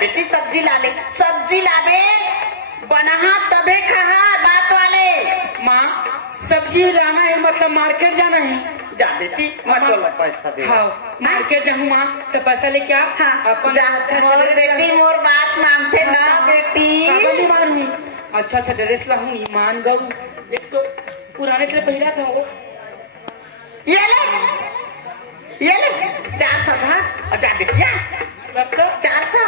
बेटी सब्जी ला ले, सब्जी लाबे बना तबे खा बात वाले। माँ सब्जी लाना है मतलब मार्केट जाना है। जा बेटी मत बोलो पैसा दे। हाँ मार्केट जाऊँ माँ तो पैसा लेके आ। हाँ, अपन जा मोर बेटी मोर बात मानते ना बेटी। मान अच्छा अच्छा ड्रेस ला हूँ ईमान गऊ। एक तो पुराने से पहला था वो। ये ले 400 था। अच्छा बेटिया 400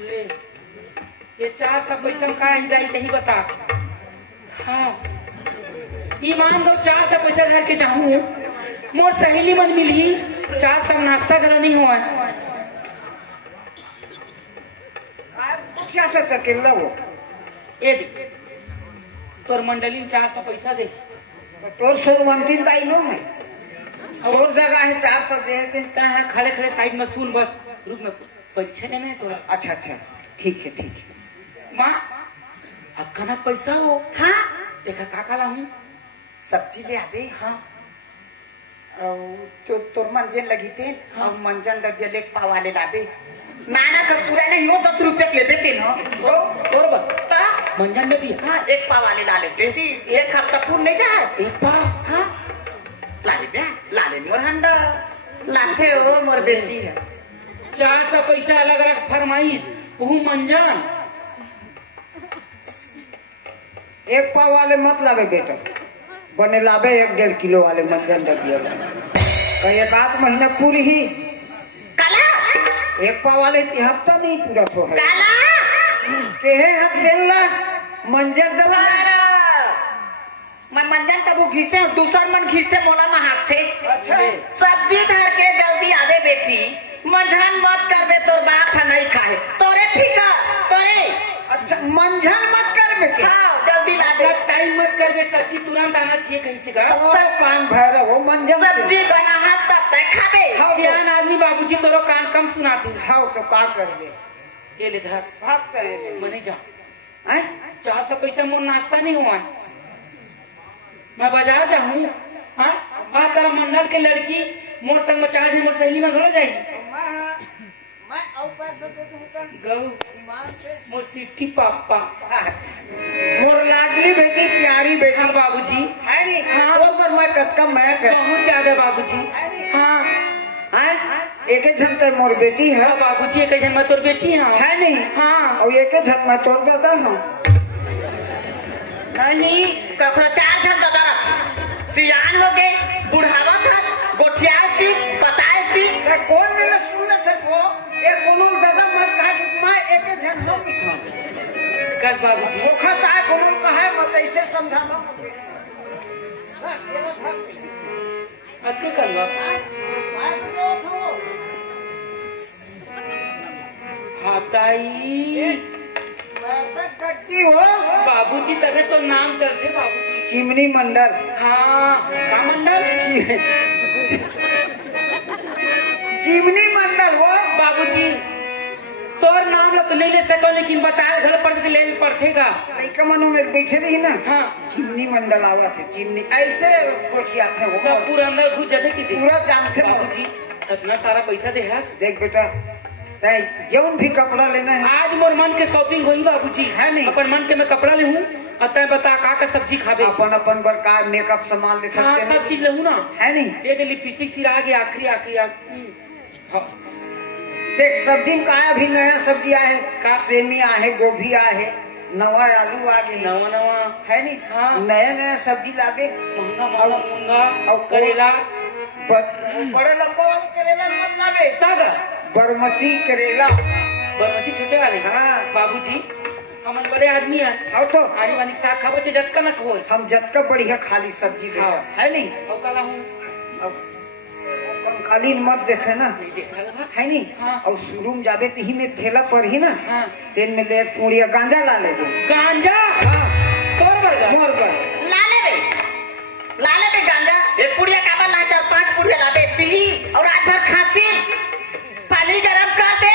ले ये 400 पैसा का हिदाई नहीं बता। हाँ ईमान गऊ 400 पैसा घर के जाऊँ मोर सहेली मन मिली 400 नाश्ता करो नहीं हुआ। क्या से अकेला वो ए तोर मंडली में 400 पैसा दे। तोर सोलवंती बाई नो है सोर जगह है 400 दे दे। खड़े खड़े साइड में सुन बस रुक में परीक्षा लेना है तोरा। अच्छा अच्छा ठीक है माँ अब कना पैसा हो। हाँ देखा काका ला हूँ सब्जी ले आबे। हाँ जो तोर मंजन लगी थे और मंजन लग ले पावा ले लाबे। नाना कर पूरा नहीं हो 10 रुपए ले देते ना और बता मंजन में भी। हाँ एक पावा ले ला ले बेटी एक हफ्ता पूर नहीं जा एक पाव। हाँ ला ले मोर हंडा लाखे हो मोर बेटी है। 400 पैसा अलग अलग फरमाइश वो मंजन। एक पाव वाले मत लावे बेटा बने लावे 1.5 किलो वाले मंजन लगी कहीं एक आध महीना पूरी ही काला एक पाव वाले हफ्ता नहीं पूरा तो है काला के हक देला मंजन डला मैं मंजन तब वो घिसे दूसर मन घिसे मोला में हाथ थे। अच्छा सब्जी धर के जल्दी आवे बेटी मंझन मत करबे तोर बाप है नहीं खाए तोरे फीका तोरे। अच्छा मंझन मत करबे के हाँ जल्दी ला दे टाइम मत करबे सब्जी तुरंत आना चाहिए कहीं से घर। सब काम भर वो मंझन सब्जी बना है तब तक खाबे। सियान आदमी बाबूजी तोरो कान कम सुनाती। हाँ तो का करबे ये ले धर भागते हैं मने जा। हैं 400 पैसा मोर नाश्ता नहीं हुआ मैं बाजार जाऊँ। हाँ हाँ तेरा मंडल के लड़की मोर संग में चाहे मोर सहेली में घुल जाएगी। मैं और पैसा दे दूंगा गऊ मोर सिट्टी पापा मोर लाडली बेटी प्यारी बेटी। हाँ बाबूजी है नहीं हाँ और पर मैं कतका मैं कर बहुत ज्यादा बाबूजी। हाँ हैं एक झन ते मोर बेटी है हाँ बाबूजी एक जन मैं तोर बेटी हूँ। है नहीं हाँ और एक झन मैं तोर दादा हूँ नहीं कखरो 4 झन दादा सियान हो गए बुढ़ावा था गोठिया सी बताए सी कौन मेरे सुनने थे वो एक कोनो दादा मत कहा कि मैं एक झन हो की था कस बाबूजी वो खाता है कोनो कहा मत ऐसे समझाना हां ये था अतके करवा मैं तो गया था वो हाताई पैसा कट्टी हो बाबूजी तबे तो नाम चलते बाबूजी। चिमनी मंडल हाँ का मंडल चिमनी मंडल वो बाबूजी तोर नाम तो नहीं ले सको लेकिन बताया घर पर ले पड़ेगा। लड़का मनो में बैठे रही ना हाँ चिमनी मंडल आवा थे चिमनी ऐसे कोठिया थे वो सब पूरा अंदर घुस जाते कि पूरा जानते बाबूजी इतना सारा पैसा दे हस। देख बेटा जौन भी कपड़ा लेना है आज मोर मन के शॉपिंग होई बाबूजी है नहीं अपन मन के मैं कपड़ा ले हूँ अतः बता का सब्जी खाबे अपन अपन बर का मेकअप सामान ले हाँ सकते सब चीज लहू ना है नहीं एक लिपस्टिक सिरा गया आखिरी हाँ। देख सब्जी में का भी नया सब्जी आए का सेमी आहे गोभी आहे नवा आलू आ गई नवा नवा है नहीं हाँ नया नया सब्जी लागे महंगा महंगा मूंगा और करेला बड़े लंबा वाले करेला मत लावे तागा बरमसी करेला बरमसी छोटे वाले हाँ बाबूजी हम बड़े आदमी है और तो आनी वानी साग खाबो चे जतका न हो हम जतका बढ़िया खाली सब्जी हाँ है नहीं और काला हूँ अब कालीन मत देखे ना है नहीं हाँ और शुरू में जाबे ही में ठेला पर ही ना हाँ तेल में ले पूड़िया गांजा ला ले गांजा हाँ तोर बरगा मोर पर ला ले गांजा एक पुड़िया काबा ला 4-5 पुड़िया ला दे पी और रात भर खांसी पानी गरम कर दे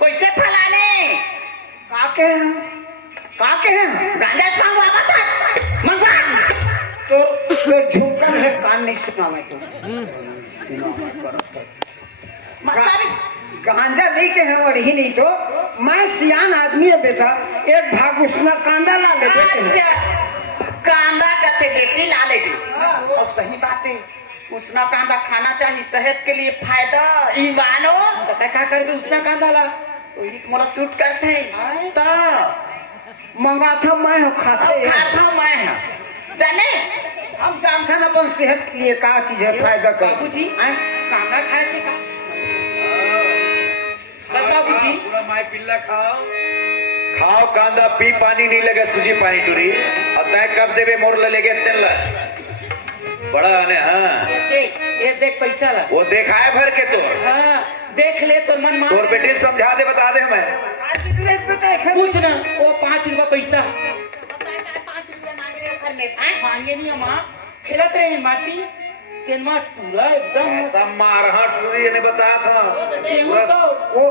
कैसे फलाने काके हैं गांजा मंगवा था मंगवा तो झुमकन है कान नहीं सुना मैं तो मतलब गांजा ली के है और ही नहीं तो मैं सियान आदमी है बेटा, एक भाग उसमें कांदा ला ले देते हैं। अच्छा कांदा कहते बेटी ला लेगी और सही बात है उसना कांदा खाना चाहिए सेहत के लिए फायदा ई मानो बता क्या करबे उसना कांदा ला वही तुम्हारा सूट करते हैं तो मंगाता मैं हूँ खाते हैं। खाता मैं है जाने हम जानते हैं अपन सेहत के लिए क्या चीज है फायदा कर। बाबूजी हैं? कांदा खाए से का बस बाबूजी माय पिल्ला खाओ खाओ कांदा पी पानी नहीं लगे सुजी पानी टूरी अब तय कब देवे मोर ले लेके तेल बड़ा ने हाँ ये देख पैसा ला वो दिखाए भर के तो हाँ देख ले तो मन मान तोर बेटे ने समझा दे बता दे हमें आज निकले बेटा एक पूछ ना वो 5 रुपया पैसा 5 रुपया मांग रहे हो घर में मांगे नहीं माँ खेलत रहे माटी तेनमा पूरा एकदम सब मारहा टूरी ने बताया था केहू पूरा तो वो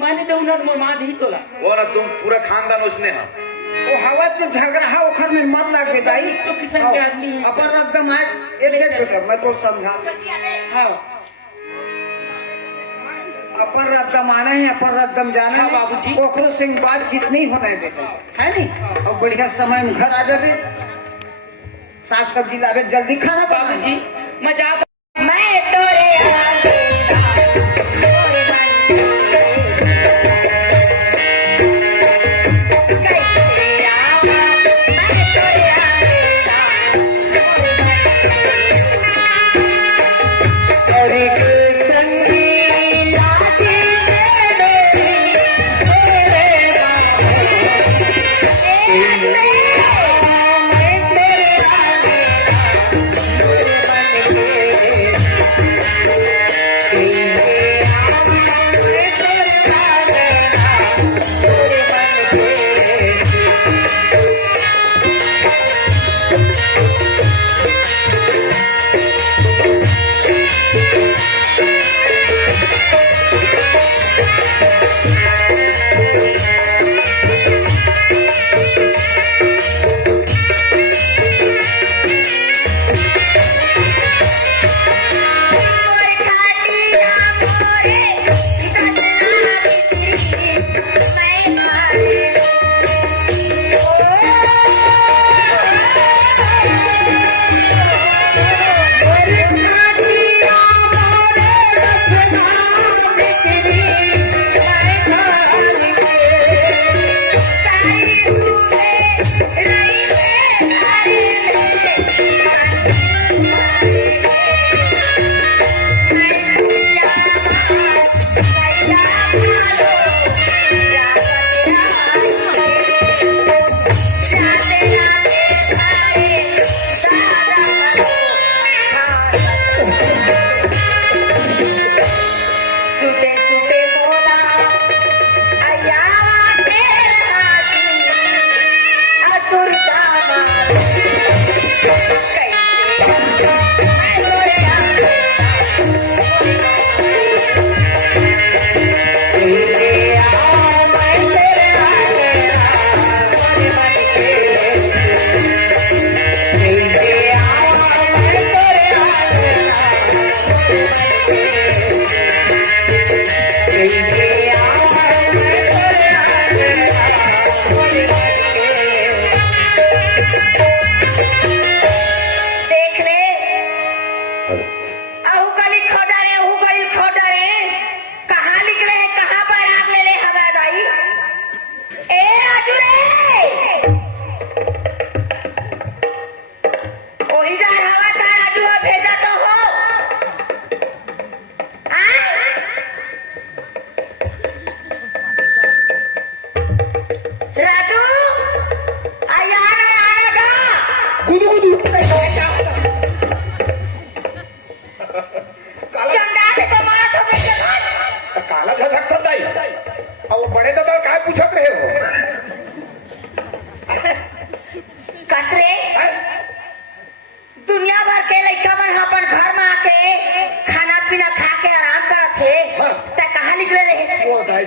माने दे उनर माँ दी तोला वो ना तुम पूरा खानदान उसने हाँ वो हवा से झगड़ा है ओखर में मत लाग बेटाई। तो किसान के आदमी है। अपन एकदम है एक देख बेटा मैं तो समझा हाँ अपन एकदम आना है अपन एकदम जाना हाँ, है बाबूजी। ओखरो से बातचीत नहीं होना है बेटा है नहीं। अब बढ़िया समय में घर आ जावे साग सब्जी लावे जल्दी खाना बाबूजी मैं जा मैं तोरे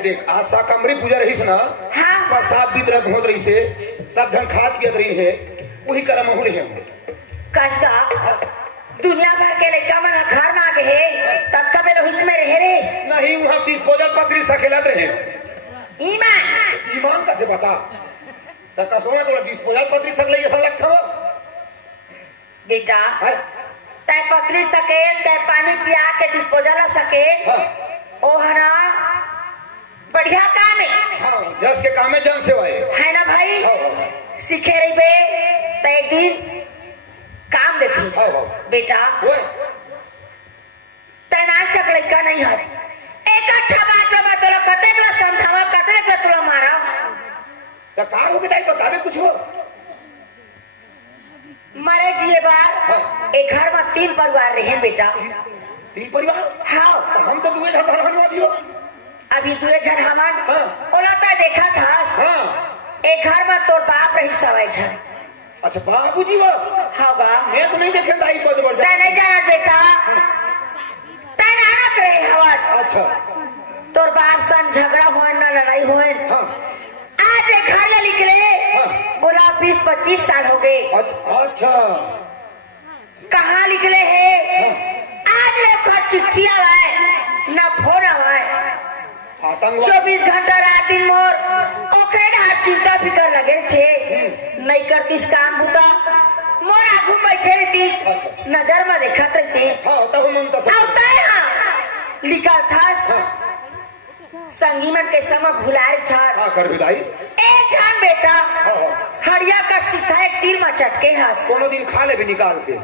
देख आज सा कमरी पूजा रही ना हाँ। प्रसाद भी तरह होत रही से सब धन खात किया रही है वही कर्म हो रही है कसका दुनिया भर के लड़का मन घर में आगे है तत्का में लोहित में रह रे नहीं वहाँ डिस्पोजल पत्री सकेलत रहे ईमान ईमान का से बता तक सोना तो डिस्पोजल पत्री सकले ये सब लगता हो बेटा है तय पतली सके तय पानी पिया के डिस्पोजल सके हाँ ओ हरा बढ़िया काम है हाँ जस के काम में जन सेवा है ना भाई हाँ हाँ सीखे रही बे तय एक दिन काम देखी हाँ हाँ बेटा ओए तैनात चक लड़का नहीं है एक अच्छा बात में तोला कते ला समझावा कते ला तोला मारा तो का हो के दाई बतावे कुछ हो मरे जिए बार एक घर में 3 परिवार रहे बेटा 3 परिवार हाँ तो हम तो दुए झन भरहन में दियो अभी 2 जन हमन हाँ। ओला तो देखा था हाँ एक घर में तोर बाप रही सवै छन अच्छा बाबूजी वो होगा मैं तो नहीं देखे दाई पद बढ़ तै नहीं जाना बेटा तै नानक रहे हवन अच्छा तोर बाप सन झगड़ा होए ना लड़ाई होए हाँ आज एक घर ले निकले हाँ। बोला 20-25 साल हो गए अच्छा कहाँ निकले हैं आज लोग घर चिट्ठी आवाए ना फोन आवाए आतंकवाद 24 घंटा रात दिन मोर ओकरे ना हर चिंता फिकर लगे थे नहीं करतीस काम बुता मोर आंखों बैठे रहती नजर में देखत रहती हाँ तब मन तो सब आवता है हाँ लिखा था संगी मन के समय भुलाए था हाँ कर विदाई एक छान बेटा हाँ हाँ हड़िया का सीधा एक तीर में चटके हाथ कोनो दिन खा ले भी निकाल के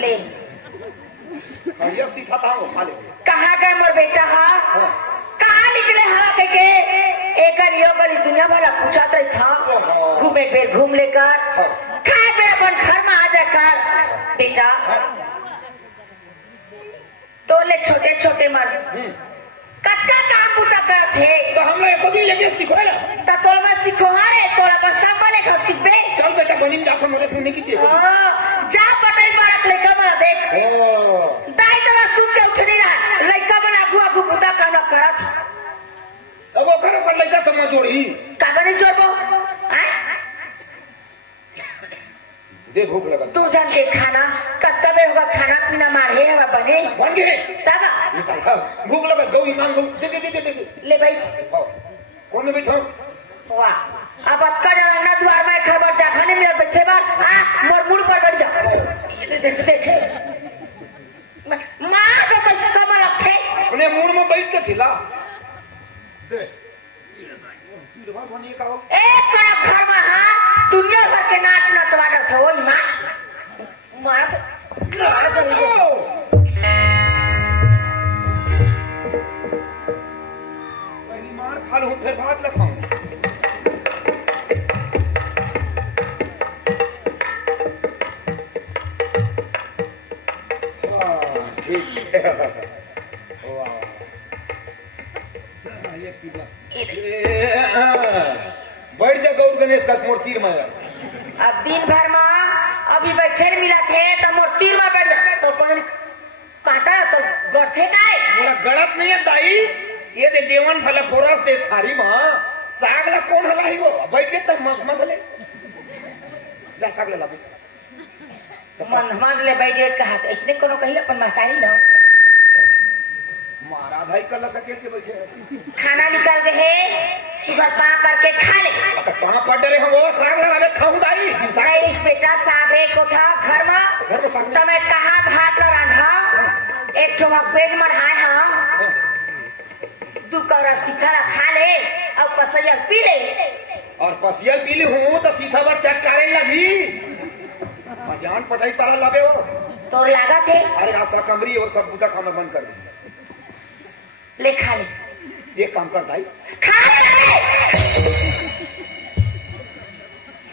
ले और ये सीखा था वो खा ले कहाँ गए मोर बेटा हाँ कहाँ निकले हाँ के एक गली ओ गली दुनिया भला पूछा रही था घूमे बेर घूम लेकर खाए बेर अपन घर में आ जाकर बेटा तो ले छोटे छोटे मन कत्का काम बुता करते तो हम लोग एक दिन लेके सिखवाए ना तो तोल में सिखो रे तोल अपन सब वाले घर सीखबे चल बेटा बनिन जाकर मेरे से नहीं की जा पटाई मारक लेकर मरा देख दाई तरह सुन के उठ नहीं रहा लड़का बना गुआ गु बुता काम करत अब वो करो कर लड़का समझ जोड़ी कागनी जोड़बो दे भूख लगा तू जान के खाना कत्ता बेर होगा खाना पीना मारे हवा बने बन गए तागा भूख लगा दो ईमान दो दे दे दे दे दे ले भाई कौन में बैठा वाह अब अक्का ना द्वार में खबर जा खाने में बैठे बार मोर मुड़ पर बैठ जा देख देखे मां को कैसे कमर रखे अपने मूड में बैठ के थिला एक कड़ा घर में हाँ दुनिया भर के नाच नचवा रखे हो मां मार पहली मार खा लूं फिर भात लखाऊं ठीक है वाह बैठ जा गौर गणेश का मोर तीर माया अब दिन भर में अभी बैठे मिला थे तो मोर तीर में बैठ जा तो कौन काटा तो गढ़थे काए मोला गड़त नहीं है दाई ये दे जीवन भला बोरस दे थारी मां साग ला कौन हलाई वो बैठ के तब मत ले ला साग ला मन मान ले बैठ गए कहा इसने कोनो कही अपन महतारी ना महाराज भाई कल सके के बैठे खाना निकल गए सुगर पा करके खा ले कहां पड़ रहे हो वो साग ला रे खाऊं दाई नहीं इस बेटा सागे कोठा घर में तमे कहा भात ला रांधा एक ठो पेज मढ़ाए हां दू कौरा सिखरा खा ले और पसैया पी ले और पसियल पीली हूं तो सीधा बार चेक करे लगी जान पटाई पारा लावे हो तो लागत है अरे आशा कमरी और सब बुता खाना बंद कर दे ले खा ले एक काम कर दाई खा ले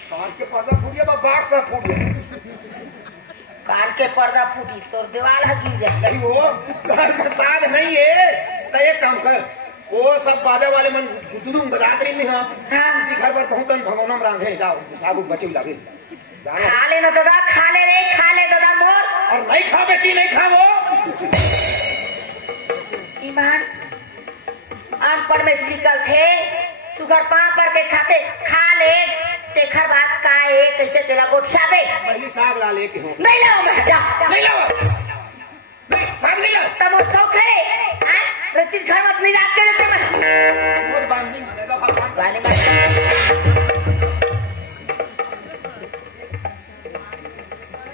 कान के पर्दा फूट गया बाग सा फूट गया कान के पर्दा फूटी तो दीवार है गिर जाए नहीं वो घर में साग नहीं है तो एक काम कर वो सब बाजा वाले मन दुदुम बजात रही नहीं हाँ। घर पर पहुंचन भगवान रांधे जाओ सागु बचे लागे खा ले ना दादा खा ले रे खा ले दादा मोर और नहीं खा बेटी नहीं खा वो ईमान अनपढ़ में निकल थे सुगर पा पर के खाते खा ले तेखर बात का है कैसे तेला गोठसाबे पहली साग ला लेके हो नहीं लाओ मैं जा नहीं लावा नहीं साग नहीं ला तब वो शौक है हाँ? रत्तीस घर में अपनी रात के देते मैं और बांधनी मानेगा भगवान वाली बात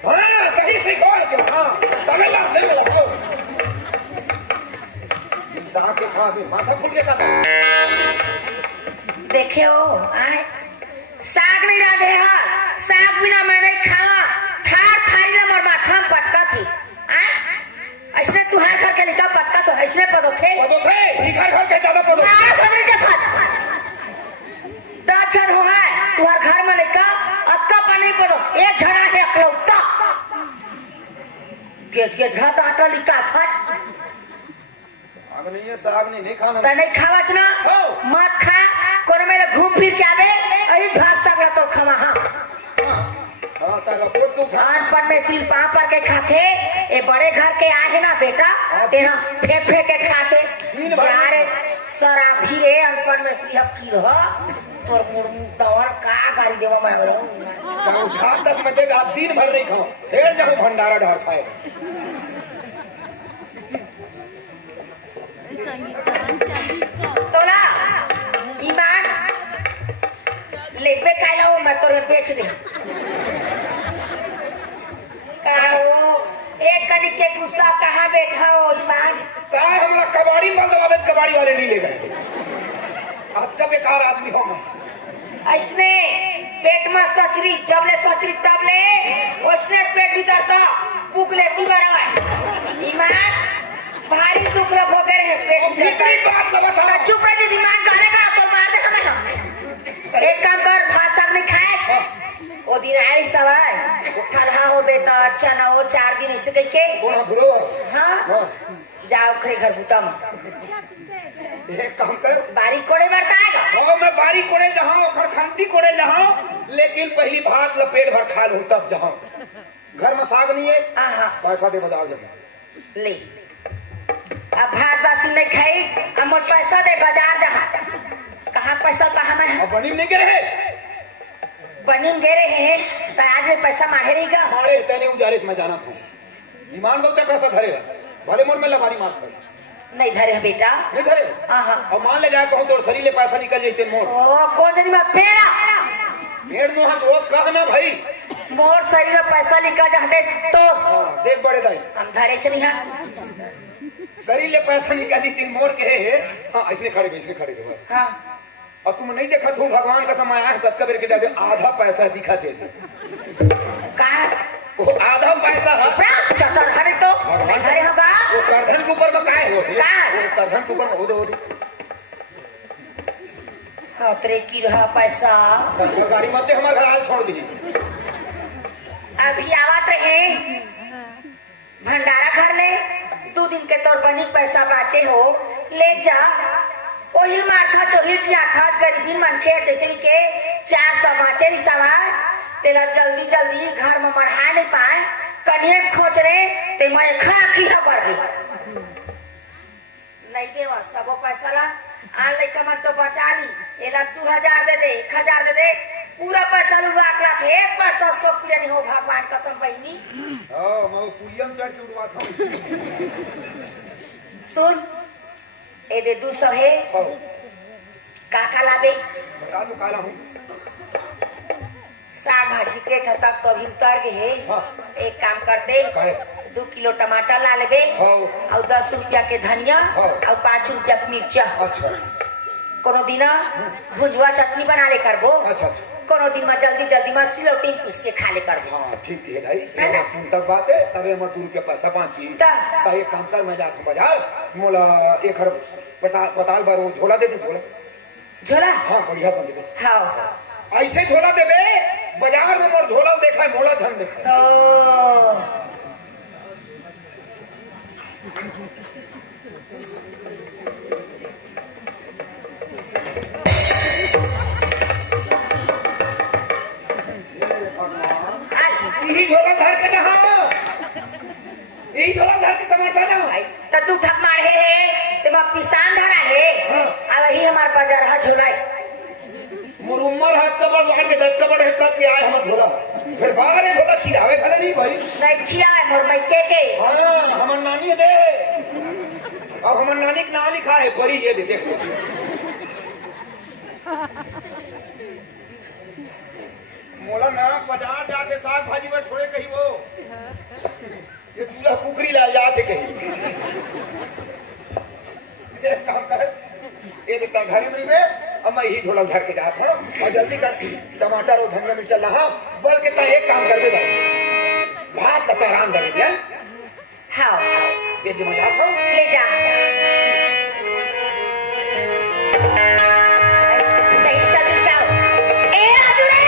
भरा कहीं से खोल के हाँ तमिल से मिला साग के खा दे माथा फूल के का देखे हो आए साग नहीं रहा दे हा साग बिना मैं नहीं खावा थार थारी ना मोर माथा में पटका थी ऐसने तू हार खा के लिखा पटका तो ऐसने पदो थे लिखा घर के ज्यादा पदो मारा खतरे के खत दस जन हो है तू हर घर में लिखा अक्का पानी पदो एक झड़ा है अकलौता गेज गेज घात आटा लिखा था आग नहीं है साग नहीं खाना तो नहीं खावच ना मत खा कोनो मेरे घूम फिर के आवे अरे भात साग ला तो खावा हाँ हाँ तारा पोट तो अनपढ़ में सिल पा पर के खाते ये बड़े घर के आहे ना बेटा तेरा फेंक फेंक के खाते यारे सरा फिरे अनपढ़ में सिल फिर हो तोर मुर्मू तोर का गाड़ी देवा मैं गाँव झाड़ तक मजे आप दिन भर नहीं खाओ ढेर जगह भंडारा ढार खाए तोला ईमान लेबे खाई लो मैं तोरे बेच दे काओ एक कड़ी के गुस्सा कहाँ बैठा हो ईमान का हमारा कबाड़ी माल दबावे कबाड़ी वाले नहीं ले गए आप का बेकार आदमी हो मैं ऐसने पेट में सचरी जब ले सचरी तब ले वैसने पेट भीतर था पुग लेती बराबर ईमान भारी दुख लग हो गए हैं पेट भीतरी बात लगा चुप रह दिमाग गाड़ेगा तो मार दे समझ एक काम कर भात साग नहीं खाए वो दिन आई सवाल ठल्हा हो बेटा अच्छा ना हो 4 दिन इसे कह के कौन घुरो हाँ जाओ खरे घर भूता में एक काम कर बारी कोड़े बढ़ता है वो मैं बारी कोड़े जहाँ ओखर खंती कोड़े जहाँ लेकिन पहली भात लपेट भर खा लूँ तब जहाँ घर में साग नहीं है आहा पैसा दे बाजार जमा ले अब भात बासी नहीं खाई अब मोट पैसा दे बाजार जहाँ कहाँ पैसा कहाँ में अब बनी नहीं गिरे बनीम गे रहे हैं तो आज ये पैसा मारे रहेगा हमारे तेने उजारिश में जाना था ईमान बोलते पैसा धरेगा भले मोर में लबारी मार कर नहीं धरे बेटा नहीं धरे आहा और मान ले जाए कहूँ तो शरीर पैसा निकल जाते मोर ओ कौन जनी में पेड़ा पेड़ नो हाथ वो कहना भाई मोर शरीर में पैसा निकल जाते तो हाँ, देख बड़े दाई हम धरे चली हाँ शरीर ले पैसा निकाली तीन मोर के है हाँ ऐसे खड़े बस हाँ और तुम नहीं देखा तू भगवान का समय आया तब कबीर के डाले आधा पैसा दिखा थे कहा वो आधा पैसा है चटर हरे तो नहीं धरे होगा वो करधन के ऊपर में काहे हो का? वो करधन के ऊपर में हो दो तेरे की रहा पैसा गाड़ी मत दे हमारे घर हाल छोड़ दी अभी आवत है भंडारा घर ले 2 दिन के तौर बनी पैसा बाचे हो ले जा ओहिल माथा चोहिल चियाखा गरीबी मनखे जैसे के 400 बाचे रिसावा तेला जल्दी जल्दी घर में मढ़ा नहीं पाए कन्हे खोच रहे ते मैं खाकी न पड़ गई नहीं देवा सब पैसा ला आ लइका मन तो बचा ली एला 2000 दे दे 1000 दे दे पूरा पैसा लुआ के लाख एक पैसा सो पिया नहीं हो भगवान कसम बहिनी हां मैं पुलियम चढ़ के उड़वा था सुन ए दे 200 है काका लाबे बता दो काला हूँ साग भाजी के ठतक तो भी उतर गए है हाँ। एक काम करते काहे? 2 किलो टमाटर ला लेबे हाँ। और 10 रुपया के धनिया हाँ। और 5 रुपया के मिर्चा अच्छा कोनो दिना भुंजवा चटनी बना ले करबो अच्छा कोनो दिन में जल्दी जल्दी में सिलौटी में पीस के खा ले करबो हाँ ठीक है भाई है ना? फोन तक बात है तबे हम 2 रुपया पैसा पाँची ता। एक काम कर मैं जाता हूँ बाजार मोला एक हर पताल बार वो झोला दे दे झोला हाँ बढ़िया समझे हाँ ऐसे झोला देबे बाजार में मोर झोला देखा है मोला धन देखा है। तो यही झोला धर के जहाँ यही झोला धर के टमाटर ना तो तू ठक मारे है ते पिसान धरा है हाँ। अब वही हमारे बाजार हा झोला है मोर उम्र है कबर बाहर के दस कबर है तब के आए हम झोला फिर बाहर है झोला चिढ़ावे खले नहीं भाई नहीं किया है मोर मैके के हाँ हमर नानी दे अब हमर नानी के नाम लिखा है बड़ी ये दे देखो मोला ना बाजार जाके साग भाजी पर थोड़े कही वो ये चूल्हा कुकरी ला जाते कहीं ये काम कर ये देखता घर में अब मैं ही झोला घर के जाता हूँ और जल्दी कर टमाटर और धनिया मिर्चा लहा बोल के एक काम कर दे भात का आराम करेंगे हाँ ये जो मैं जाता हूँ ले जा सही जल्दी जाओ ए राजू रे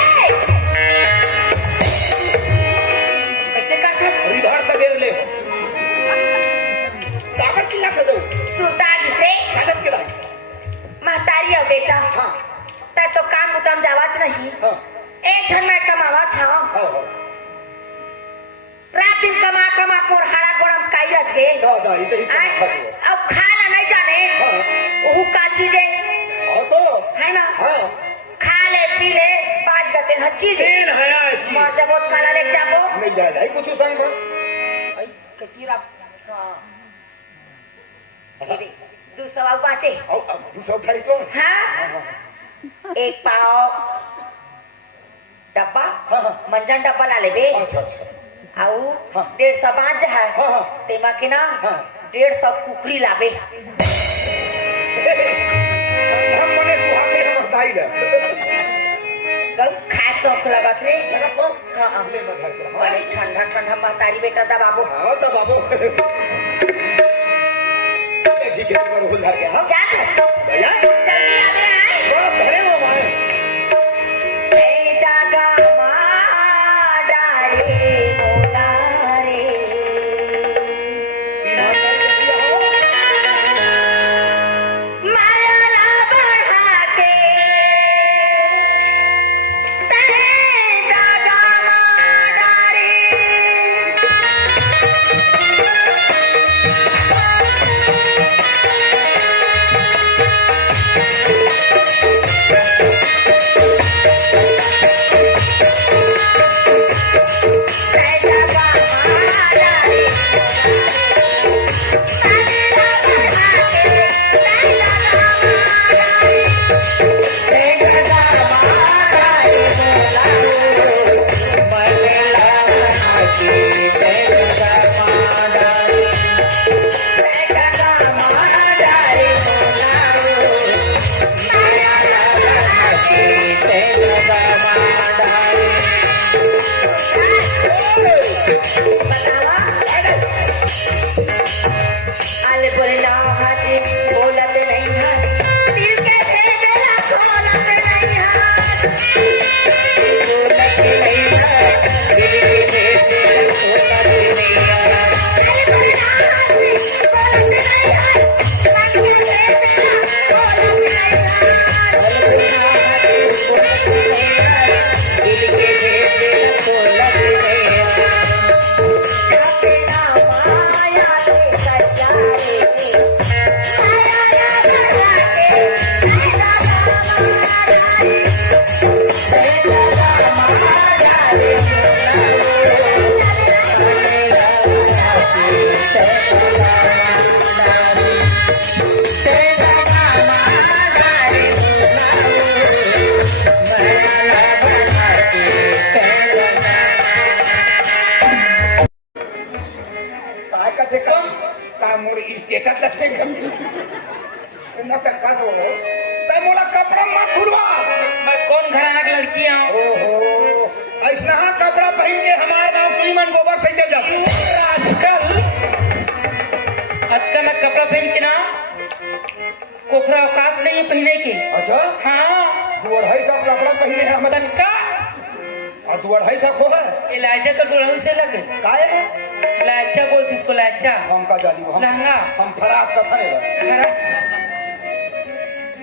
कैसे करता थोड़ी बाहर सवेर ले काबर चिल्ला कर दो सुरता जिसे आदत के लायक महतारी और बेटा हाँ तै तो काम उतम जावत नहीं हाँ एक क्षण में कमावत था हाँ रात दिन कमा कमा कोर हाड़ा गोड़म काई रथ के दादा इधर ही अब खाना नहीं जाने वो का चीजें हाँ तो है ना हाँ खा ले पी ले पाँच गते हर चीज तीन है मर जब खाना ले जाबो मिल जाएगा कुछ संग कतीरा दूसरा बाबू पाचे अब दूसरा थाली तो हाँ एक पाव डब्बा हाँ, हाँ। मंजन डब्बा ला ले बे अच्छा अच्छा आउ हाँ। 150 बाँच है हाँ, हाँ। तेमा के ना हाँ। 150 कुकरी लाबे हम मने सुहाते हम दाई ले खाए शौक लगत रे लगा तो हाँ हाँ ले मत कर बड़ी ठंडा ठंडा महतारी बेटा दा बाबू हाँ तो बाबू ठीक है पर हो जाके हाँ जा भैया जल्दी आ गए बस धरे वो मारे ए दागा माडारे मोलारे माला बढ़ा के ते दागा माडारे आले बोले ना हाजी बोलत नहीं है दिल के भेदला खोलत नहीं है बोलत नहीं है दिल के भेदला खोलत नहीं है अरे बोले ना हाजी बोलत नहीं है मन के भेदला खोलत नहीं है अरे बोले ना हाजी बोलत नहीं है दिल के भेदला खोलत नहीं है अपना माया से सजाए स्टेटस रखेंगे ना टक्का सो मैं मोला कपड़ा मत खुलवा मैं कौन घराना की लड़की हूँ ओहो ऐसा कपड़ा पहन के हमारे गांव कुलीमन गोबर से दे जाओ आजकल अक्कल कपड़ा पहन के ना कोखरा औकात नहीं है पहने के अच्छा हाँ 250 कपड़ा पहने हैं हम तनका और 250 खो है ये लाचा तो दुल्हन से लगे काहे है लाचा बोलती इसको लाचा हम का जाली हम लहंगा हम फराक का था खरा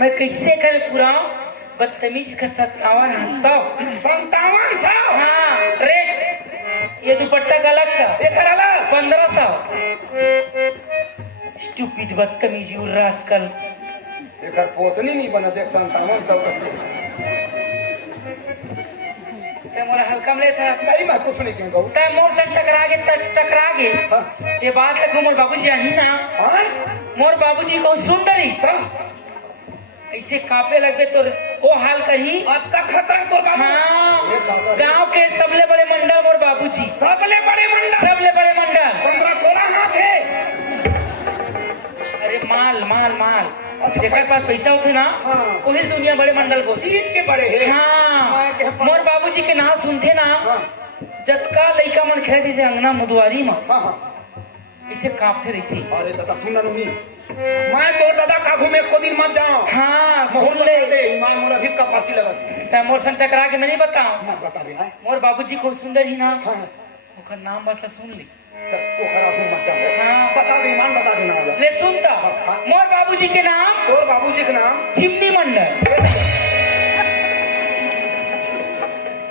मैं कैसे कर पूरा बदतमीज का सतावन हंसाओ 5700 हाँ रेट ये दुपट्टा का अलग सा ये कराला 1500 स्टूपिड बदतमीज रास्कल एकर पोतनी नहीं बना देख 5700 मोर हल्का में था नहीं मैं कुछ नहीं कहूँ तय मोर से टकरा गे ये बात तक मोर बाबूजी आही ना मोर बाबूजी को सुन डरी ऐसे कांपे लगे तो वो हाल कही आपका खतरा तो बाबू हाँ गांव के सबले बड़े मंडल मोर बाबूजी सबले बड़े मंडल सबले बड़े मंडल 15-16 हाथ है अरे माल माल माल जेकर पास पैसा होते ना हाँ। वही दुनिया बड़े मंडल को चीज के बड़े है हाँ मोर बाबूजी के नाम सुनते ना जतका लइका मन खेलते थे अंगना मुदवारी में हाँ हाँ ऐसे कांपते रही अरे दादा सुन नहीं मैं तो दादा का घूमे को दिन मत जाऊं हाँ सुन ले ईमान मोर अभी कपासी लगा तय मोर संग टकरा के मैं नहीं बताऊं मैं बता भी है मोर बाबूजी को सुंदर ही ना हाँ ओकर नाम बतला सुन ली तो खराब मत जाओ हाँ। बता दे ईमान बता देना वाला ले सुनता मोर बाबूजी के नाम तोर बाबूजी के नाम चिमनी मंडल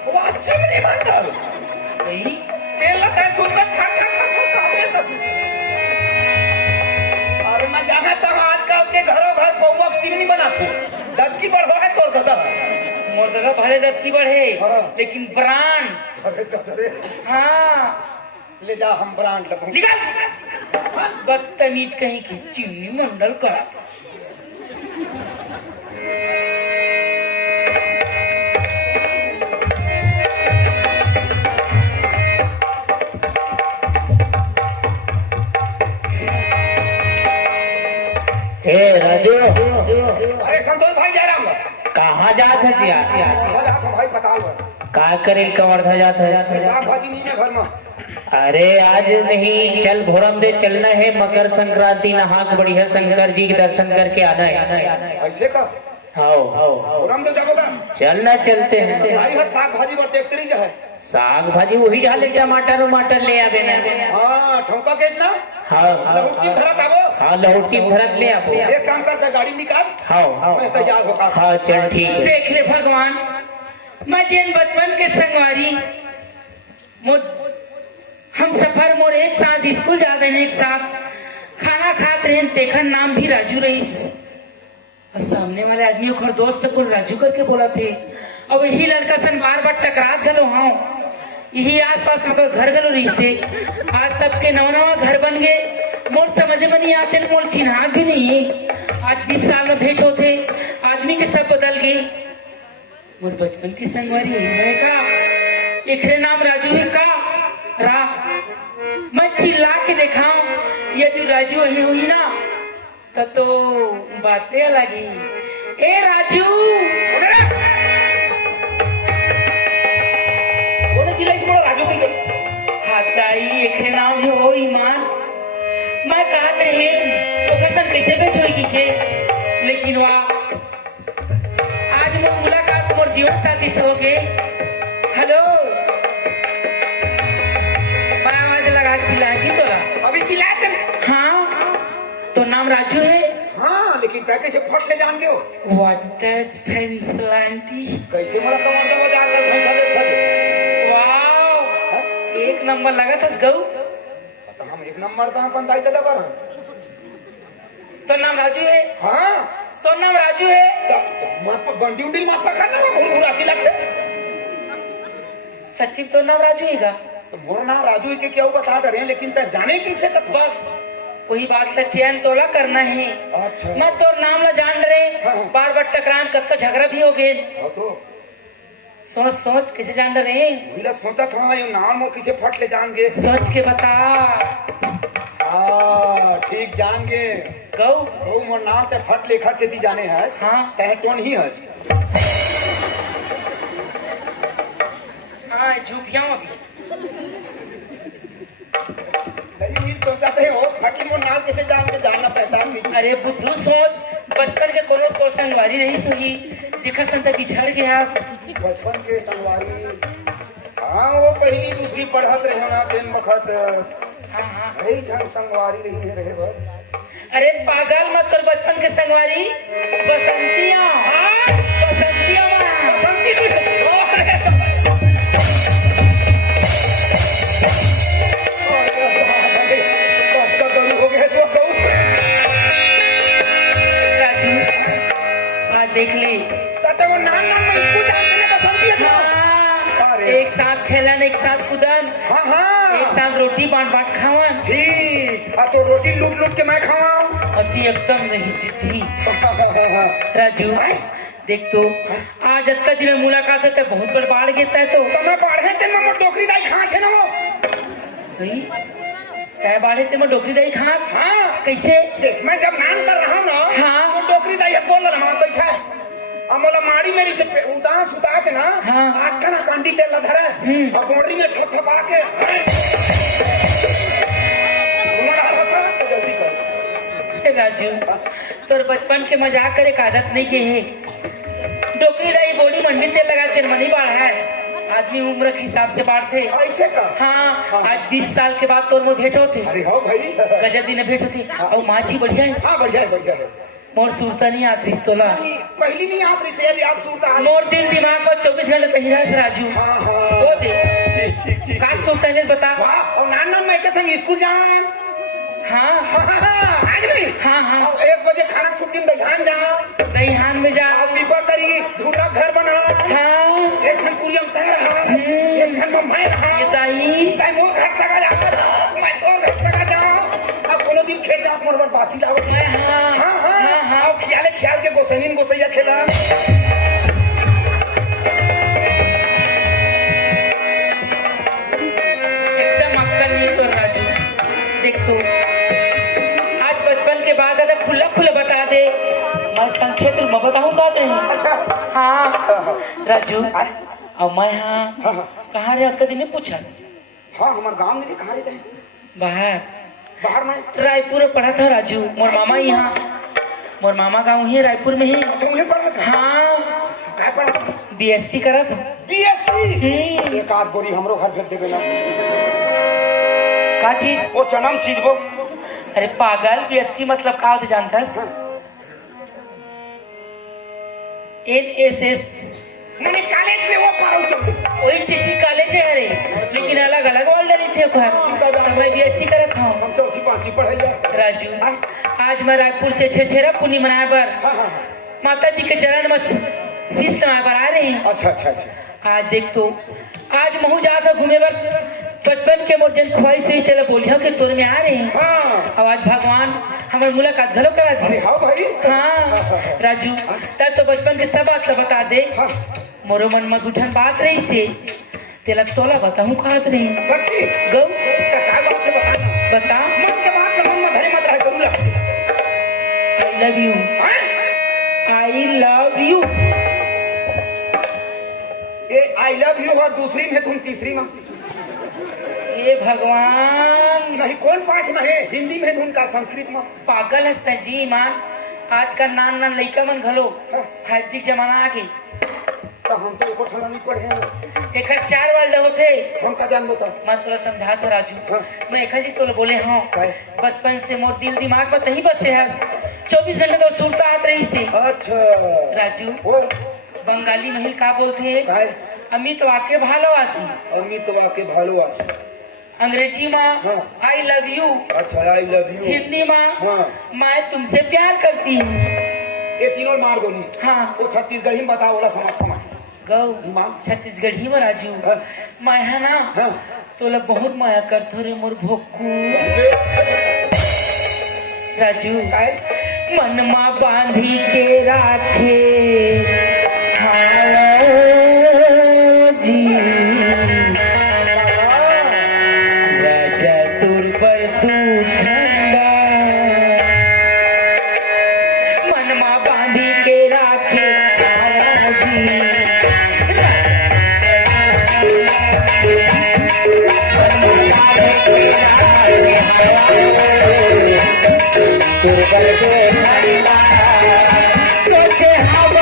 वाह चिमनी मंडल नहीं ये लगा सुन में खा खा खा खा कापे तो अरे मैं जाना था आज का अपने घरों घर पौवा चिमनी बना थी दबकी बढ़ है तोर दादा मोर दादा भले दत्ती बढ़े हाँ। लेकिन ब्रांड अरे हाँ ले जा हम ब्रांड लगूं निकल बदतमीज कहीं की चिमनी मंडल का राजू अरे संतोष भाई जा रहा हूँ कहाँ जात है भाई बता लो का करे कवर्धा जात है साग भाजी नहीं है घर में अरे आज नहीं चल घोरम दे चलना है मकर संक्रांति नहाक बढ़िया शंकर जी के दर्शन करके आना है ऐसे का आओ रम दो जगोगा चलना चलते हैं भाई है साग भाजी पर देखते नहीं है साग भाजी वही डाले टमाटर उमाटर ले आवे ना हाँ ठोका के इतना हाँ लहुटी भरत आवो हाँ लहुट की भरत ले आपो एक काम करते गाड़ी निकाल हाँ मैं तैयार होगा हाँ चल ठीक है देख ले भगवान मैं जेन बचपन के संगवारी हम सफर मोर एक साथ स्कूल जाते हैं एक साथ खाना खाते हैं तेखर नाम भी राजू रईस और सामने वाले आदमी को दोस्त को राजू करके बोला थे और यही लड़का सन बार बार टकरात गलो हाँ यही आसपास में घर गलो रही से आज सबके नवा घर बन गए मोर समझ में नहीं आते मोर चिन्हात भी नहीं आज 20 साल में भेंट होते आदमी के सब बदल गए मोर बचपन की संगवारी यही है का एक नाम राजू है का रा मैं चिल्ला के दिखाऊं यदि राजू वही हुई ना तो बातें लगी ए राजू राजू की हाथाई एक नाम है वो ईमान मैं कहते हैं वो कसम कैसे बैठ हुई के लेकिन वाह आज वो मुलाकात मोर जीवन साथी से हो गए हेलो मैं आवाज लगा चिल्ला जी तोरा अभी चिल्लाते हाँ तो नाम राजू है हाँ लेकिन तय कैसे फट ले जान गयो व्हाट इज फैंसलांटी कैसे मला कमांडर को जाकर भैंसा ले फट वाओ एक नंबर लगा था गऊ तो हम एक नंबर तो अपन दाई दादा पर तो नाम राजू है हाँ तो नाम राजू है तो मत पर बंदी उंडी मत पर खाना वो राशि लगते सचिन तो नाम राजू है का तो मोर नाम राजू के क्या बता रहे लेकिन तय जाने किससे तक बस वही बात का चयन तोला करना है अच्छा मैं तो नाम ला जान रहे बार बार टकरान कद का झगड़ा भी हो गए हाँ तो सोच सोच कैसे जान रहे भूला सोचा था ये नाम और किसे फट ले जान गए सोच के बता हाँ ठीक जान गए गौ वो मोर नाम ते फट लेखर से दी जाने है हाँ तय कौन ही है हाँ झूठिया अभी नहीं सोचा थे हो फट मोर नाम कैसे जान के जानना पहचान नहीं अरे बुद्धू सोच बचपन के कोनो को संगवारी रही सही जिखर संत बिछड़ गया बचपन के संगवारी हाँ वो पहली दूसरी पढ़त रहे ना दिन मुखत हाँ हाँ यही जन संगवारी रही है रहे बस अरे पागल मत कर बचपन के संगवारी बसंतिया बसंतिया माँ बसंती हो गया जो कहूँ राजू हाँ देख ले ताते वो नाम नाम में स्कूल जानते ने बसंती है तो हाँ अरे एक साथ खेलन, एक साथ कूदन, हाँ हाँ एक साथ रोटी बांट बांट खावन, ठीक। तो रोटी लूट लूट के मैं खाऊं। अति एकदम नहीं जिद्दी। राजू देख तो आज अतका दिन में मुलाकात होता है, बहुत बड़ बाढ़ गिरता है तो मैं पढ़े थे मैं डोकरी दाई खा थे ना वो। नहीं तय बाढ़े ते मैं डोकरी दही खा। हाँ कैसे? देख मैं जब नान कर रहा हूँ ना हाँ। वो डोकरी दाई बोल रहा हमारा बैठा है अमोला माड़ी मेरी से उदास उतार के ना हाँ। आँख ना कांडी तेल धरे और बॉडी में ठेठा के तो जल्दी कर। राजू तोर बचपन के मजाक करे का आदत नहीं के है। डोकरी दही बॉडी मंडी तेल लगा तेल मनी बाढ़ है। आदमी उम्र के हिसाब से बाढ़ते। ऐसे का हाँ आज 20 साल के बाद तोर मोर भेंट होते। अरे हो भाई गजब दिन भेंट होती और माची बढ़िया है। हाँ बढ़िया है बढ़िया है। मोर सुरता नहीं आती तोला। पहली नहीं आत रही से यदि आप सुनता है। मोर दिन दिमाग में 24 घंटे तहिरा से राजू हाँ हाँ वो दे ठीक ठीक ठीक। का सोचता है बता। वाह और नान नान मैं के संग स्कूल जाऊँ। हाँ आज नहीं हाँ हाँ 1 बजे खाना छुट्टी में ध्यान जाओ दहीहान में जा। और पीपा करी ढूंढा घर बना हाँ एक खन कुरियम तय रहा एक खन में मैं रहा ये दाई मैं मोर घर सगा जाकर मैं तो घर सगा जाऊं अब कोनो दिन खेल जाओ मोर बासी लाओ हाँ हाँ हाँ हाँ और ख्याले ख्याल के गोसैनीन गोसैया खेला एकदम अक्कल नहीं तो राजू देख तो आज बचपन के बाद अगर खुला खुला बता दे मैं संक्षेप में बताऊं का नहीं। हाँ राजू और मैं हाँ कहाँ रहे अक्का दिन में पूछा हाँ हमारे गांव में कहाँ रहते हैं बाहर बाहर में रायपुर में पढ़ा था राजू। मोर मामा यहाँ मोर मामा गाँव ही रायपुर में ही। तुम्हें पढ़ा था हाँ क्या पढ़ा था BSc करा था। बीएससी एक आध बोरी हमरो घर भेज देवे ना का चीज? वो चनम चीज वो अरे पागल BSc मतलब का होता जानता है? NSS मैंने कॉलेज में वो पढ़ाई चल वही चीची कॉलेज है। अरे लेकिन अलग अलग वर्ल्ड नहीं थे घर तो मैं BSc करत हूँ। हम चौथी पांचवी पढ़ाई राजू आज मैं रायपुर से छेरा पुण्य मनाए पर हाँ हाँ माता जी के चरण में शीश नवाए पर आ रहे हैं। अच्छा अच्छा अच्छा आज देख तो आज महू जाकर घूमे पर बचपन के मोर जन ख्वाहिश से तेरा बोलिया के तोर में आ रहे हैं। हाँ और आज भगवान हमारे मुलाकात घलो करा दी। अरे हाँ भाई हाँ राजू तब तो बचपन के सब बात बता दे। हाँ मोरो मन में उठन बात रही से तेला तोला बताऊं खात रही सच्ची गौ क्या बात है बता। मन के बात में मन में भरे मत रहे करूँगा I love you I love you. ये आई लव यू और दूसरी में तुम तीसरी में हे भगवान नहीं कौन पाठ में है हिंदी में धुन का संस्कृत में पागल हंसता जी ईमान। आज का नान नान लड़का मन घलो 5G जमाना आ गई। तो हम तो एको ठंडा नहीं पढ़े एक 4 वर्ल्ड होते कौन का जान बता मैं तोला समझा था राजू। हाँ। मैं एक जी तोला बोले हाँ काय? बचपन से मोर दिल दिमाग में तही बसे है 24 घंटे तो सुनता आत रही से। अच्छा राजू वो बंगाली महिल का बोलते काय अमित वाक्य भालोवासी। अमित वाके भालो आस अंग्रेजी में हाँ। I love you. अच्छा आई लव यू हिंदी में हाँ। मैं तुमसे प्यार करती हूँ। ये तीनों मार गोली हाँ वो छत्तीसगढ़ी में बताओ वाला समाज कुमार गौ छत्तीसगढ़ी में राजू हाँ। मैं है ना हाँ। तोला बहुत माया करथो रे मोर भोकू। राजू काय मनमा बांधी के राखे हाय जी राजा तुर पर तू ठंडा मनमा बांधी के राखे हाय जी सोचे हम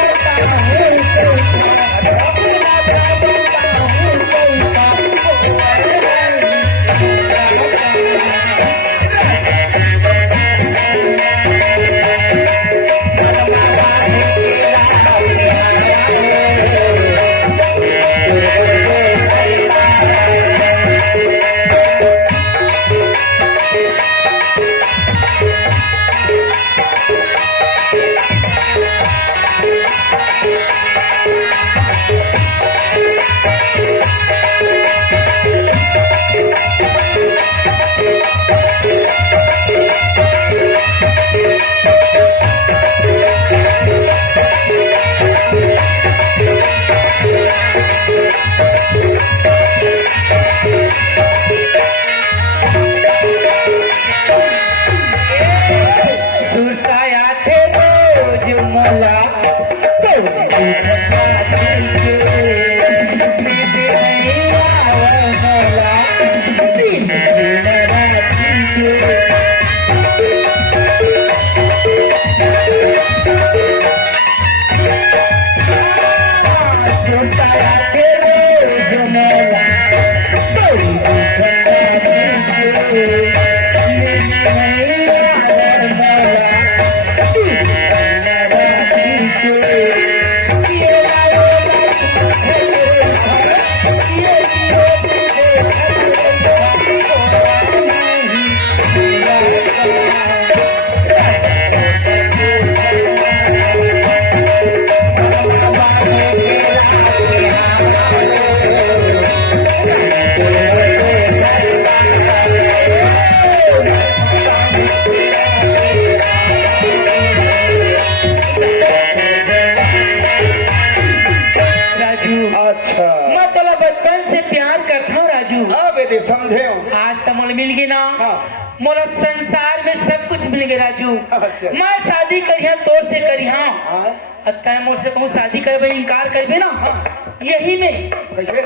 अच्छा मैं तोला बचपन से प्यार करता हूँ राजू। हाँ बेटे समझे हो। आज तो मोल मिल गई ना। हाँ। मोला संसार में सब कुछ मिल गया राजू। अच्छा। मैं शादी करिया तोर से करिया। हाँ। अब तय मोर से कहूँ शादी करबे इनकार करबे ना। हाँ। यही में कैसे?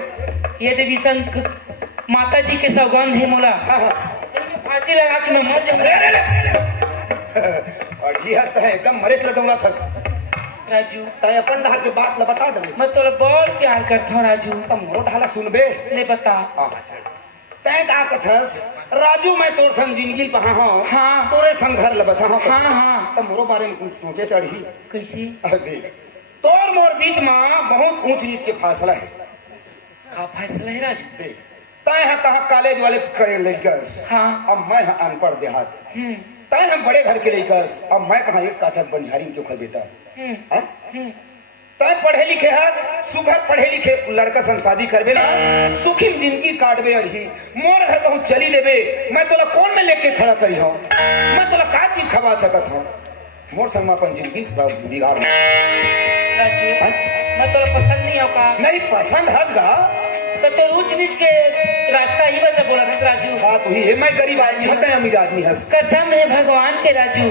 ये देवी संग माता जी के सौगंध है मोला। हाँ हाँ। इनमें फांसी लगा के मैं मर जाऊंगा। और ये हंसता है एकदम मरेश लगूंगा थस। राजू तय अपन ढाल के बात ल बता दे। मैं तोला बहुत प्यार करता हूँ राजू। तब मोरो ढाला सुनबे। ले बता। तय का कथस राजू मैं तोर संग जिंदगी पहा हूँ। हाँ। तोरे संग घर ल बसा हूँ। हाँ हाँ। तब मोरो बारे में कुछ सोचे चढ़ी। कैसे? अरे तोर मोर बीच में बहुत ऊंच नीच के फासला है। का फैसला है राजू? तय है कहा कॉलेज वाले करे लेकर। हाँ। अब मैं हाँ अनपढ़ देहात। तय हम बड़े घर के लेकर। अब मैं कहा एक काठक बनिहारी चोखा बेटा। हाँ? तय पढ़े लिखे है सुघर पढ़े लिखे लड़का संग शादी करबे ना सुखी जिंदगी काटबे अड़ी मोर घर कहूँ चली लेबे मैं तोला कौन में लेके खड़ा करी हूँ मैं तोला का चीज खवा सकत हूँ मोर संग में अपन जिंदगी बिगाड़ राजू मैं तोला पसंद नहीं होगा। नहीं पसंद है गा तो ऊंच नीच के रास्ता ही वजह बोला था राजू। बात हुई है मैं गरीब आदमी हूँ अमीर आदमी है। कसम है भगवान के राजू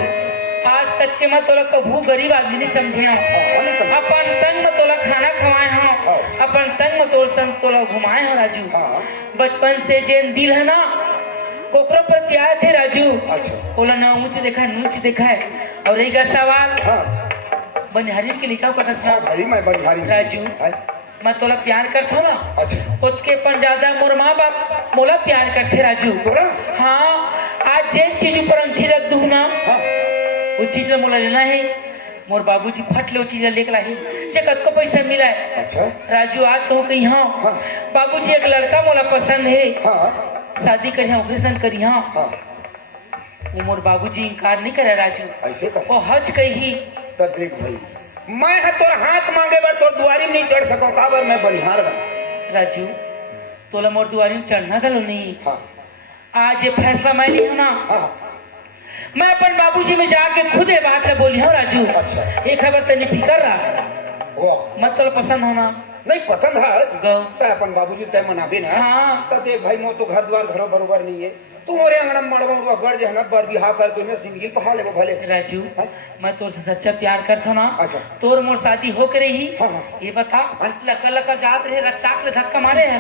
आज तक के मैं तोला कभू गरीब आदमी नहीं समझे हूँ। अपन संग में तोला खाना खवाए हूँ अपन संग में तोर संग तोला घुमाए हूँ राजू। बचपन से जेन दिल है ना कोकरो पर त्यार थे राजू। बोला ना ऊंच देखा है नीच देखा है। और रही का सवाल बनिहारी के लिखा हुआ राजू मैं तोला प्यार करता हूँ ना उसके पर ज्यादा मोर माँ बाप मोला प्यार करते राजू। हाँ आज जेन चीज ऊपर अंठी रख दू ना वो चीज मोला लेना है मोर बाबूजी फट ले वो चीज लेके लाई से कत को पैसा मिला है। राजू आज कहूँ कहीं हाँ बाबूजी एक लड़का मोला पसंद है शादी करी ओकरे संग करी हाँ वो मोर बाबूजी इनकार नहीं करे राजू। ऐसे वो हज कही तो देख भाई मैं है तोर हाथ मांगे बर तोर दुआरी में नहीं चढ़ सको का बर मैं बनिहार बन राजू तोला मोर दुआरी में चढ़ना गलो नहीं। आज ये फैसला मैं नहीं हूँ ना मैं अपन बाबूजी में जाके खुद ये बात है बोली हूँ राजू। ये खबर तेने फिकर रहा मत तो पसंद होना नहीं पसंद है अपन बाबूजी तय मनाबे ना। हाँ। तो देख भाई मोर तो घर द्वार घरों बरोबर नहीं है तू मोरे अंगन मड़वा गढ़ जहनत बार बिहार कर कोई में जिंदगी पहा ले भले। राजू मैं तोर से सच्चा प्यार करता हूँ ना तोर मोर शादी हो के रही ये बता लका लका जात रहे रचाक ले धक्का मारे है।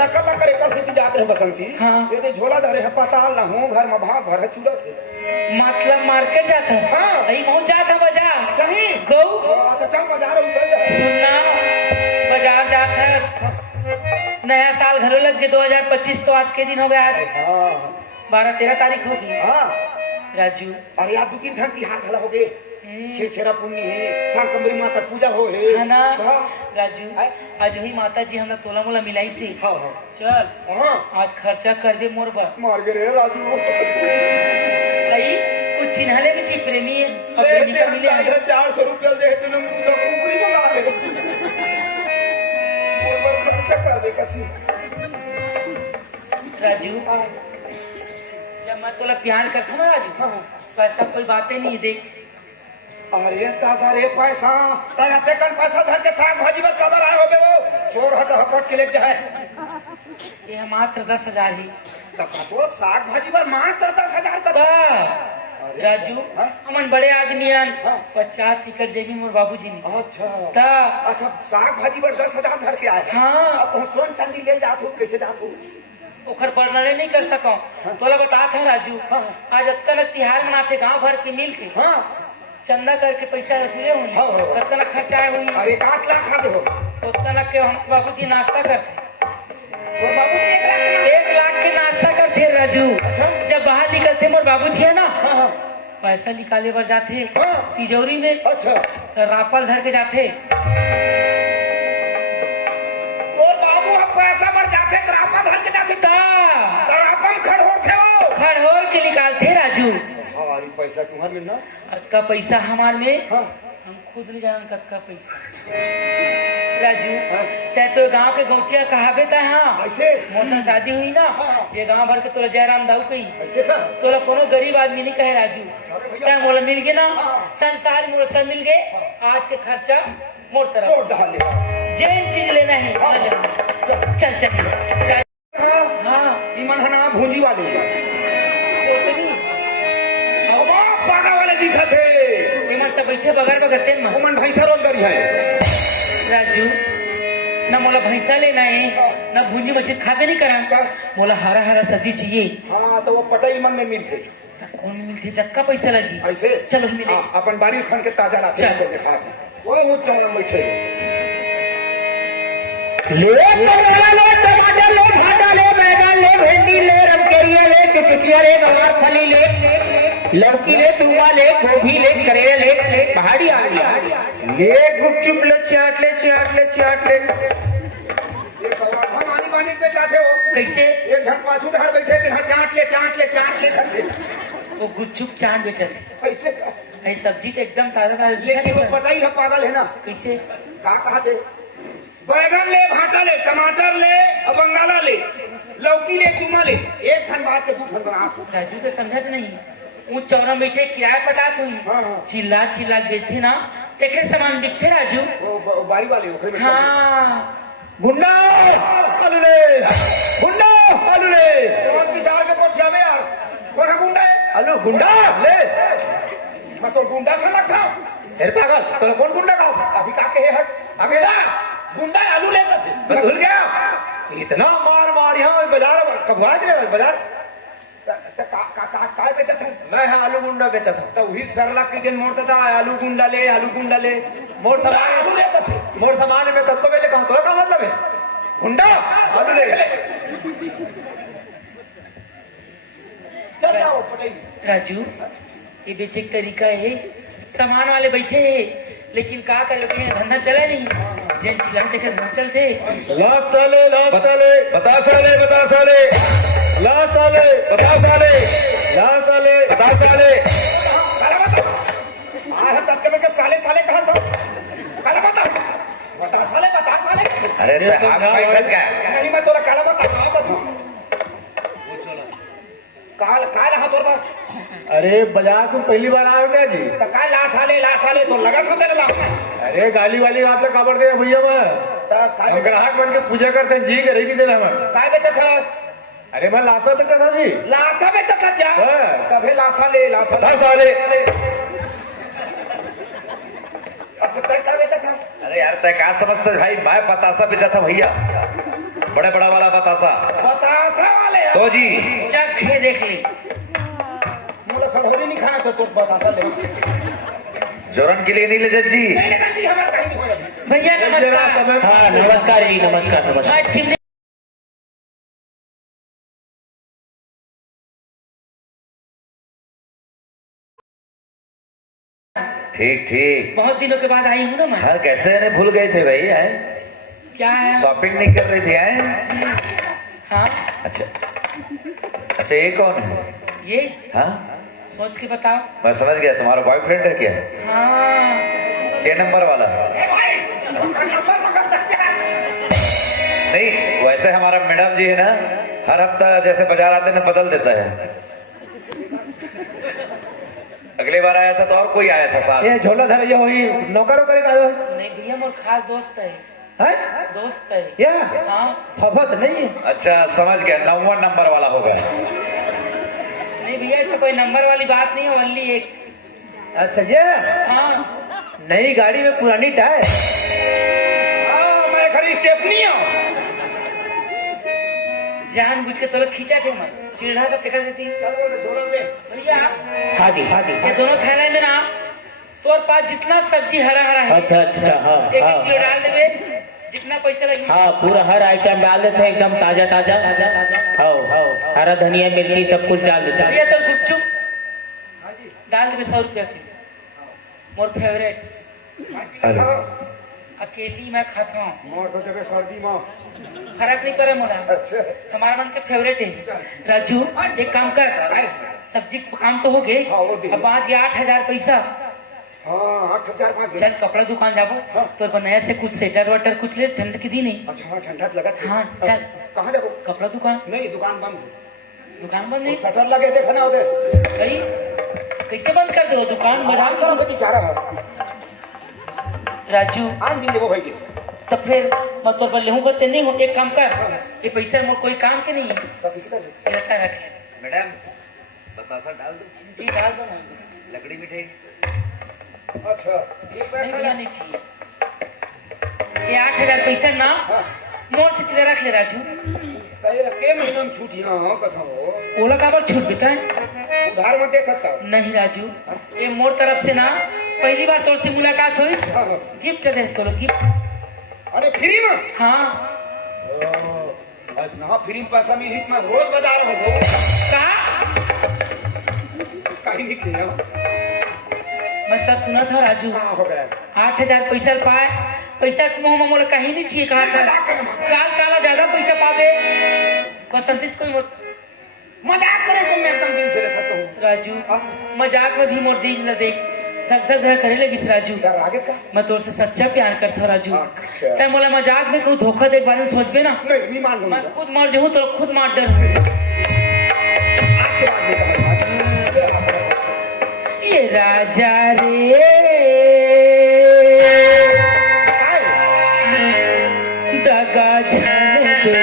लका लका एकर से जात रहे बसंती। ये तो झोला धरे है पता ना हूँ घर में भाग भर है चूड़ा थे मतलब मार्केट जाता है अभी पहुँच जाता बाजार सही गौ तो चल बाजार सुनना बाजार जाता है नया साल घरों लग गए 2025 तो आज के दिन हो गया 12-13 तारीख होगी। राजू अरे यार 2-3 दिन तिहार खला हो गए छेरा पुण्य है सांकमरी माता पूजा हो है ना राजू आज वही माता जी हमरा तोला मोला मिलाई से चल आज खर्चा कर दे मोर पर मार गए रे राजू भाई कुछ चिन्हले में जी प्रेमी है और प्रेमिका मिले 400 रुपया दे तूने मुझे कुकरी मंगा ले खर्चा कर दे कथी राजू जब मैं तोला प्यार करता हूँ ना राजू पैसा कोई बातें नहीं देख। अरे दादा रे पैसा ताया ते कन पैसा धर के साग भाजी पर कबर आए होबे वो चोर हट हपट के ले जाए ये मात्र 10,000 ही तो साग भाजी पर मात्र 10,000 का अरे राजू हाँ? हमन बड़े आदमी हन 50 सीकर जेबी मोर बाबूजी ने अच्छा ता अच्छा साग भाजी बर 10,000 धर के आए हैं। हाँ। अब तुम सोन चांदी ले जात हो कैसे जात हो? ओखर वर्णन नहीं कर सको तोला बता था राजू हाँ। आज अत्ता तिहार मनाते गांव भर के मिल के हाँ चंदा करके पैसा वसूले हुई हाँ, हाँ। कतना खर्चा हुई अरे 1 लाख खा दे हो उतना के हम बाबूजी नाश्ता करते तो बाबू 1 लाख 1 लाख के नाश्ता करते राजू जब बाहर निकलते मोर बाबूजी है ना हाँ हाँ पैसा निकाले बर जाते हाँ। तिजोरी में अच्छा तो रापल धर के जाते तो बाबू अब पैसा मर जाते तरापा धर के जाते ता तरापम खड़ होते हो खड़होर के निकालते राजू हमारी पैसा तुम्हार मिलना अक्का पैसा हमार में हाँ हम खुद नहीं जानन कक्का पैसा राजू ते तो गांव के गौटिया कहावे ता हाँ ऐसे मोसन शादी हुई ना ये गांव भर के तोला जयराम दाऊ कही ऐसे का तोला कोनो गरीब आदमी नहीं कहे राजू क्या मोला मिल गए ना संसार मोला सब मिल गए आज के खर्चा मोर तरफ तो डाले जैन चीज लेना है वो ले। चल चल हाँ हाँ ईमान हना भूंजी वाले ओकनी अब पागा वाले दिखत है एमन सब बैठे बगल बगते में उमन भैंसा रोल करी है राजू न मोला भैंसा लेना है न भुंजी मछली खाबे नहीं करा मोला हरा हरा सब्जी चाहिए हाँ तो वो पटई मन में मिलते कौन मिलती जक्का पैसा लगी ऐसे चलो मिले हाँ, अपन बारी खान के ताजा लाते चल। हैं खास वो चौन बैठे ले टमाटर ले भाटा ले बैगन ले भिंडी ले रमकेरिया ले चुचुटिया ले गवार फली ले लौकी ले तुमा ले गोभी ले करेला ले पहाड़ी आलू ले गुपचुप ले चाट ले चाट ले चाट ले ये कवाड़ा मानी मानी पे जाते हो कैसे एक घंटा पाछू धर बैठे कि हाँ चाट ले चाट ले चाट ले करके वो गुपचुप चाट बेचत कैसे है सब्जी तो एकदम ताजा ताजा लेकिन वो दिखा पता ही है पागल है ना कैसे का कहते बैगन ले भाटा ले टमाटर ले और बंगाला ले लौकी ले तुमा ले एक खन बात के 2 खन बना राजू तो समझत नहीं वो चौरा बैठे किराया पटात हुई हाँ, हाँ। चिल्ला चिल्ला बेचते ना तेरे सामान बिकते राजू वो बारी वाले ओखरे में हाँ गुंडा आलू ले गुंडा आलू ले बहुत विचार के को जावे यार कौन है गुंडा है आलू गुंडा ले मैं तो गुंडा सा लगता अरे पागल तो कौन गुंडा का अभी का के है आगे गुंडा आलू लेकर थे मैं भूल गया इतना मार मार यहाँ बाजार कब गए बाजार काय बेचत है मैं हाँ आलू गुंडा बेचा था तो वही सरला के दिन मोड़ था आलू गुंडा ले मोर आलू सामान लेकर थे मोर सामान में कब को पहले कहा तो का मतलब है गुंडा आलू ले चल जाओ पटाई राजू ये बेचे का तरीका है सामान वाले बैठे है लेकिन का कर लेते हैं धंधा चला नहीं जिन चिल्लान देकर धंधा चलते लास्ट साले बता साले लास्ट साले बता साले काला बता आया तक के साले साले कहा था काला बता साले अरे तो हम भाई फंस गए नहीं मैं तोरा काला बता काल हाथ तोर बात अरे बाजार को पहली बार आए क्या जी तो काल ला साले तो लगा खा तेरे ला अरे गाली वाली आप पे खबर दे भैया मैं हम ग्राहक बन के पूजा करते हैं जी के नहीं देना हम काय बेचत है अरे मैं लाशा बेचा था जी लाशा बेचत है क्या हाँ। कभी लाशा ले बता साले अच्छा तय काय बेचत है अरे यार तय क्या समझते है भाई मैं बतासा बेचा था भैया बड़े बड़ा वाला बतासा बतासा वाले तो जी चख के देख ली मुझे संघरी नहीं खाना तो बतासा ले जोरन के लिए नहीं ले जज जी मैंने कहा जी हमारा कहीं नहीं होगा भैया नमस्कार हाँ नमस्कार जी नमस्कार नमस्कार हाँ चिमनी ठीक ठीक बहुत दिनों के बाद आई हूँ ना मैं हर कैसे ने भूल गए थे भाई हैं क्या है शॉपिंग नहीं कर रही थी हैं हाँ अच्छा अच्छा ये कौन है ये हाँ सोच के बताओ मैं समझ गया तुम्हारा बॉयफ्रेंड है क्या हाँ क्या नंबर वाला नहीं वैसे हमारा मैडम जी है ना हर हफ्ता जैसे बाजार आते ना बदल देता है अगली बार आया था तो और कोई आया था साथ ये झोला धर ये वही नौकर वोकर का नहीं भैया मोर खास दोस्त है है दोस्त है या हाँ फफत नहीं है अच्छा समझ गया 9वां नंबर वाला होगा नहीं अरे भैया ऐसा कोई नंबर वाली बात नहीं है, ओनली एक। अच्छा ये हाँ नई गाड़ी में पुरानी टायर। हाँ, मैं खरी स्टेपनी हूँ। जान बुझ के तो लोग खींचा थे मैं चिढ़ा तो टेका देती चल बोले छोड़ो बे। भैया। हाँ जी हाँ जी। ये दोनों थैले में ना तोर पास जितना सब्जी हरा हरा है अच्छा अच्छा हाँ एक हाँ किलो डाल देवे, जितना पैसा लगे। हाँ पूरा हर आइटम डाल देते हैं एकदम ताजा ताजा। हाँ हरा धनिया मिर्ची सब कुछ डाल देते भैया हैं। तो गुपचुप डाल देवे 100 रुपया किलो, मोर फेवरेट। अरे अकेली मैं खाता हूँ, मोर तो जगह सर्दी में। फर्क नहीं करे मोला, अच्छा। हमारा मन के फेवरेट है। राजू एक काम कर, सब्जी का काम तो हो गए, हाँ, हो गई। अब 8,000 पैसा। हाँ 8,000 पाँच। चल कपड़ा दुकान जाबो तो बनाया से कुछ स्वेटर वाटर कुछ ले, ठंड के दिन है। अच्छा हाँ ठंडा लगा था। हाँ, चल। कहाँ जाओ? कपड़ा दुकान, नहीं दुकान बंद। दुकान बंद नहीं शटर लगे देखा ना उधर। भाई, कैसे बंद कर दो दुकान बाजार करो तो बेचारा है। राजू आन दीजिए वो भाई के। तो फिर मैं तो पर लेहूँ करते नहीं हो, एक काम कर, ये पैसा मोर कोई काम के नहीं है, तब किसी का नहीं। ये रखता रख। मैडम बतासा डाल दो, जी डाल दो ना, लकड़ी मिठाई। अच्छा ये नहीं पैसा भैया नहीं चाहिए। ये 8,000 पैसा ना मोर से तेरा रख ले राजू। पहले के महीना में छूट यहाँ कथा हो। ओला का बार छूट बताए। उधार में देखा था। नहीं राजू, ये मोर तरफ से ना पहली बार तोर से मुलाकात हुई, गिफ्ट दे तो गिफ्ट। अरे फ्री में? हाँ आज ना फ्री में पैसा मिली मैं रोज बाजार में हो। का कहीं नहीं किया। मैं सब सुना था राजू। हाँ हो गया। 8,000 पैसा पाए, पैसा के मुंह में मोला कहीं नहीं चाहिए, कहा था काल काला ज्यादा पैसा पावे बस संदेश कोई मोर। मजाक करे तो मैं एकदम दिन से रखता हूँ। राजू मजाक में भी मोर दिल न देख, धक धक धक करे लगिस राजू। यार आगे का? मैं तोर से सच्चा प्यार करता हूँ राजू। अच्छा। तै मोला मजाक में कोई धोखा दे बारे में सोचबे ना, नहीं मान लूंगा। मैं खुद मर जाऊँ तो खुद मार डर। आज के बाद देता हूँ। ये राजा रे दगा छन दे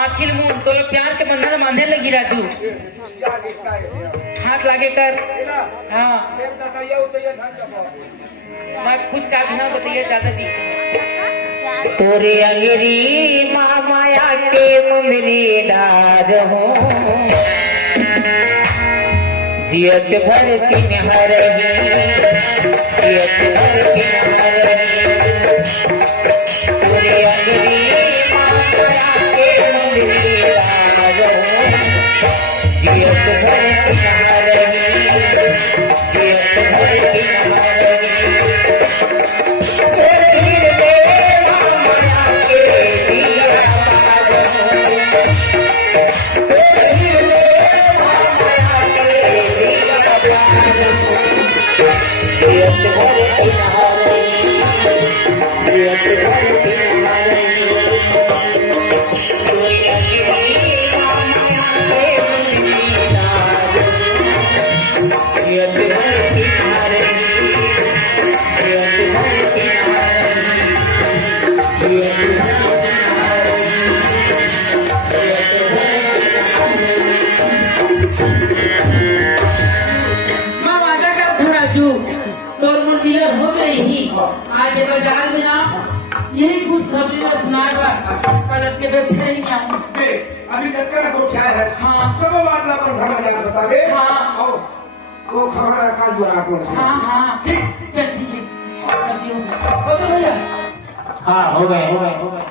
आखिर मुंह तो प्यार के बंधन बांधे लगी राजू, हाथ लागे कर। हाँ मैं खुद चाहती हूँ बताइए ज्यादा दी तोरे अंगरी माया के मुंदरी डार हो जियत भर तीन हरही, जियत भर तीन हरही। तोरे अंगरी माया के मुंदरी डार हो जियत भर तीन हरही, जियत भर तीन हरही। आज ये बाजार में ना यही खुशखबरी में सुनाए बा पलट के बैठे ही नहीं आऊँ अभी तक का कुछ है हाँ। सब बात ला पर घर में बता दे हाँ। और वो खबर है काल द्वारा को हाँ ठीक चल ठीक है सब्जी हो गया भैया हाँ हो गए